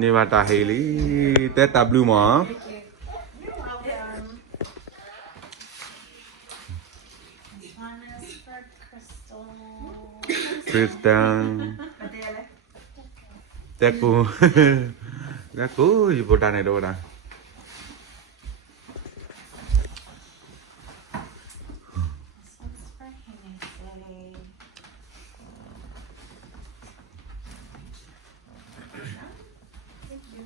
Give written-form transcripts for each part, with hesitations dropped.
นี่มาตาเฮลี่แต่ตาบลูหมอ You're welcome. This one is for Crystal. คริสตัน Adele. แต่กูแต่กูอยู่บนด้านไหนดูนะ This one's for Hazel. Thank you.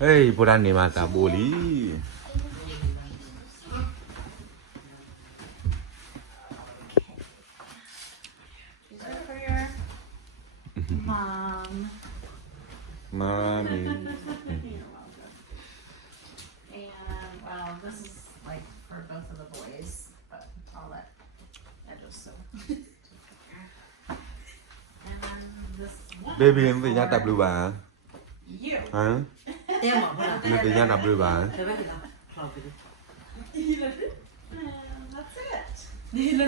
เฮ้ยบนด้านนี้มาตาโบลี These are for your mom. มามี You're welcome. And well, this is like for both of the boys, but I'll let Edge sew. And then this one. เบบี้มันเป็นยาตาบลูบ้า You. ฮะ Tem uma, vou มันเป็นยาตาบลูบ้า Você vai ligar. Pronto. And that's it.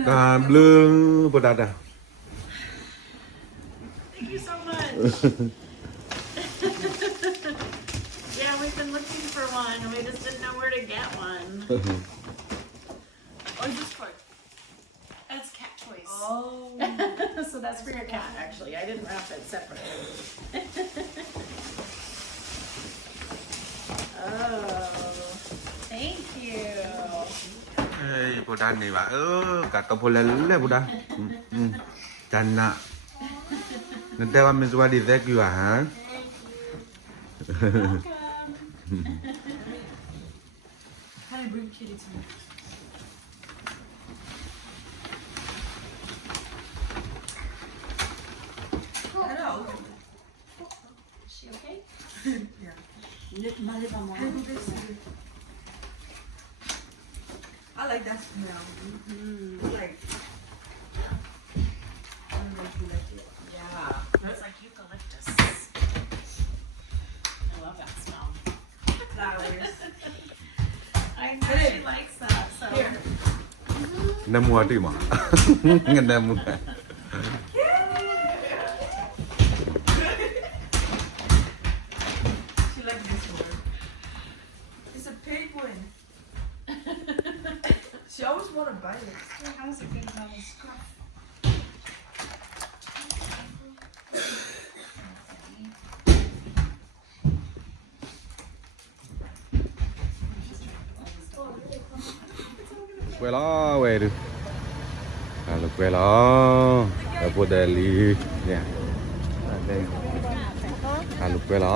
ตาบลูบนด้านอ่ะ Thank you so much. Yeah, we've been looking for one. We just didn't know where to get one. Oh, just for it's cat toys. Oh. So that's for your cat, actually. I didn't wrap it separately. Oh, thank you. เฮ้ยบนด้านนี้ว่ะกัดตัวพลเลยบนด้านจันนะนั่นแต่ว่ามันสวัสดีแท้กี่วะฮะ Welcome. Can I bring Kitty to me? Hello. Is she okay? Malé pas moi. I like that smell. Like. I don't know if you like it. Yeah. It's like eucalyptus. I love that smell. Flowers. I know she likes that. So. Here. น้ำมัวตีหมอ เงินน้ำมัว She like this one. It's a penguin. She always want to bite it. How is it good about this stuff? เวลาเวดูลูกเวลาแล้วพอเดลีเนี่ยลูกเวลา